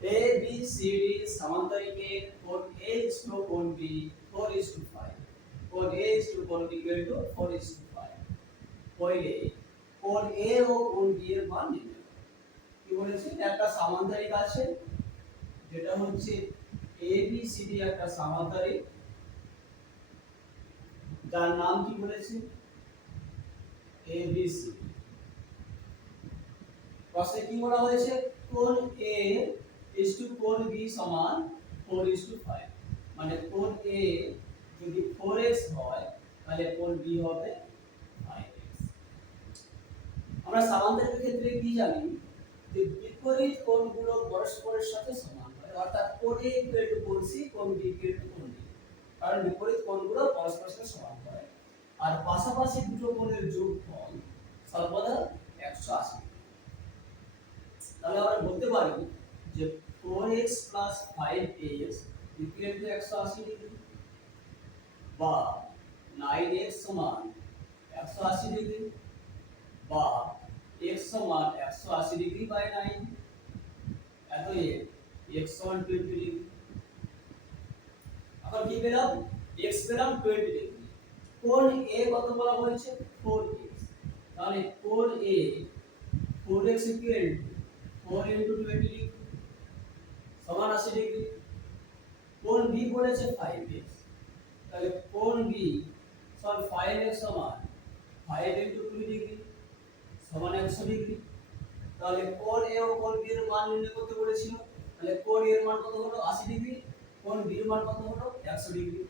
A B C D समांतरिकेर कोण A is to कोण B 4:5 कोण A is to कोण B equal to 4:5 পहिले কোণ A ও কোণ B এর মান নির্ণয় করো। কি বলেছি একটা সামান্তরিক আছে যেটা হচ্ছে A B C D একটা সামান্তরিক যার নাম কি বলেছি A B C প্রশ্নে কি বলা হয়েছে কোণ A is to কোণ B সমান 4:5 মানে কোণ A যদি 4x হয় তাহলে কোণ B হবে 5x আমরা সামান্তরিকের ক্ষেত্রে কি জানি যে বিপরীত কোণগুলো পরস্পরের সাথে সমান হয় অর্থাৎ কোণ A ইকুয়াল টু কোণ C কোণ B ইকুয়াল টু কোণ D কারণ বিপরীত কোণগুলো পরস্পরের সাথে সমান হয় আর পাশাপাশি দুটো কোণের যোগফল সর্বদা 180 তাহলে আমরা বলতে পারি যে 4x 5x equal to 180 degree বা 9x সমান 180 ডিগ্রি বা x সমান 180 ডিগ্রি বাই 9 অতএব x সমান 20 ডিগ্রি এখন কি পেলাম x পেলাম 20 ডিগ্রি কোণ a কত বলা হয়েছে 4x তাহলে কোণ a 4x equal to 4 into 20 degree সমান 80 ডিগ্রি কোণ b বলেছে 5x তাহলে কোণ b সমান 5x সমান 5 ইনটু 20 ডিগ্রি সমান 100 ডিগ্রি তাহলে কোণ a ও কোণ b এর মান নির্ণয় করতে বলেছিল তাহলে কোণ a এর মান কত হলো 80 ডিগ্রি কোণ b এর মান কত হলো 100 ডিগ্রি